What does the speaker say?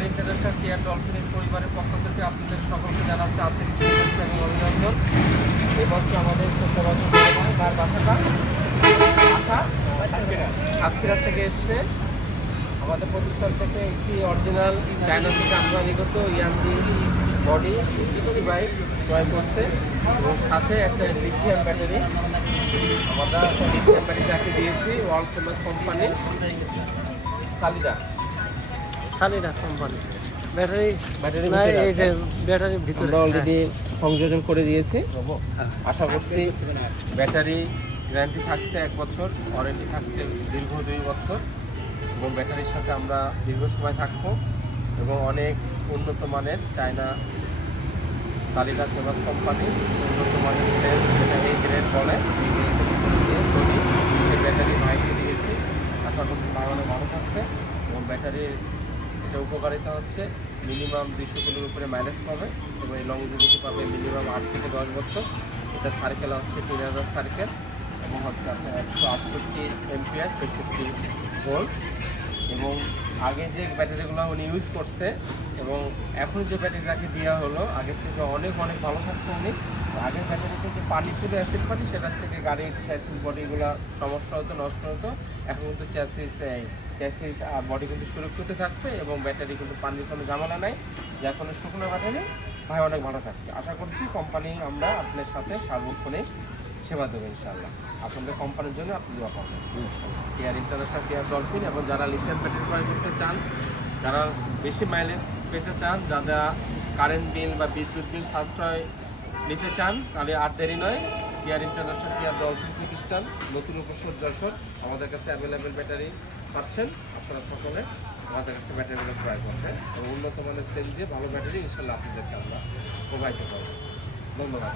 Care international care ডলফিনের পরিবারের পক্ষ থেকে আপনাদের সকলকে জানাচ্ছি আন্তরিক শুভেচ্ছা এবং অভিনন্দন। এই বছর আমাদের 14 বছর হয় তার বাসাটা সাতক্ষীরা থেকে এসছে। আমাদের প্রতিষ্ঠান থেকে একটি অরিজিনাল চায়না থেকে আমরা নিগত ইয়ান্ডি বডি বাইক ক্রয় করছে এবং সাথে একটা লিথিয়াম ব্যাটারি। আমরা একটা লিথিয়াম ব্যাটারি যাকে দিয়েছি ওয়ার্ল্ড ফেমাস কোম্পানি সালিডা কোম্পানি ব্যাটারি এই যে ব্যাটারির ভিতরে আমরা অলরেডি সংযোজন করে দিয়েছি। আশা করছি ব্যাটারি গ্যারান্টি থাকছে 1 বছর, ওয়ারেন্টি থাকছে দীর্ঘ 2 বছর এবং ব্যাটারির সাথে আমরা দীর্ঘ সময় থাকবো এবং অনেক উন্নত মানের চায়না সালিডা ফেমাস কোম্পানি উন্নত মানের সেল যেটা এই গ্রেড বলে এই ব্যাটারি ভাইকে দিয়েছি। আশা করছি বাগানে ভালো থাকবে এবং ব্যাটারির এটা উপকারিতা হচ্ছে মিনিমাম 200 কিলোর উপরে মাইলেজ পাবে এবং এই লংজিভিটি পাবে মিনিমাম 8 থেকে 10 বছর। এটা সার্কেল হচ্ছে 3000 সার্কেল এবং হচ্ছে আপনার 168 এমপিআর 63 ভোল্ট এবং আগে যে ব্যাটারিগুলো উনি ইউজ করছে এবং এখন যে ব্যাটারিটাকে দেওয়া হলো আগের থেকে অনেক ভালো থাকতো উনি। আগের ব্যাটারিতে যে পানি ছিল অ্যাসিড পানি সেটার থেকে গাড়ির চ্যাসিস বডিগুলো সমস্যা হতো, নষ্ট হতো। এখন কিন্তু চ্যাসিস বডি কিন্তু সুরক্ষিত থাকবে এবং ব্যাটারি কিন্তু পানির কোনো ঝামেলা নাই, যার কোনো শুকনো ব্যাটারি ভাই অনেক ভালো থাকবে। আশা করছি কোম্পানি আমরা আপনার সাথে সার্বক্ষণিক সেবা দেবো ইনশাআল্লাহ। আপনাদের কোম্পানির জন্য আপনি দোয়া করবেন। কেয়ার ইন্টারন্যাশনাল কেয়ার ডলফিন এবং যারা লিথিয়াম ব্যাটারি ক্রয় করতে চান, যারা বেশি মাইলেজ পেতে চান, যারা কারেন্ট বিল বা বিদ্যুৎ বিল সাশ্রয় নিতে চান, তাহলে আর দেরি নয়। কেয়ার ইন্টারন্যাশনাল কেয়ার ডলফিন প্রতিষ্ঠান নতুন উপসর যশোর আমাদের কাছে অ্যাভেলেবেল ব্যাটারি পাচ্ছেন। আপনারা সকলে আমাদের কাছে ব্যাটারিগুলো ক্রয় করবেন এবং উন্নত মানের সেল দিয়ে ভালো ব্যাটারি ইনশাল্লাহ আপনাদেরকে আমরা প্রোভাইড করবো। ধন্যবাদ।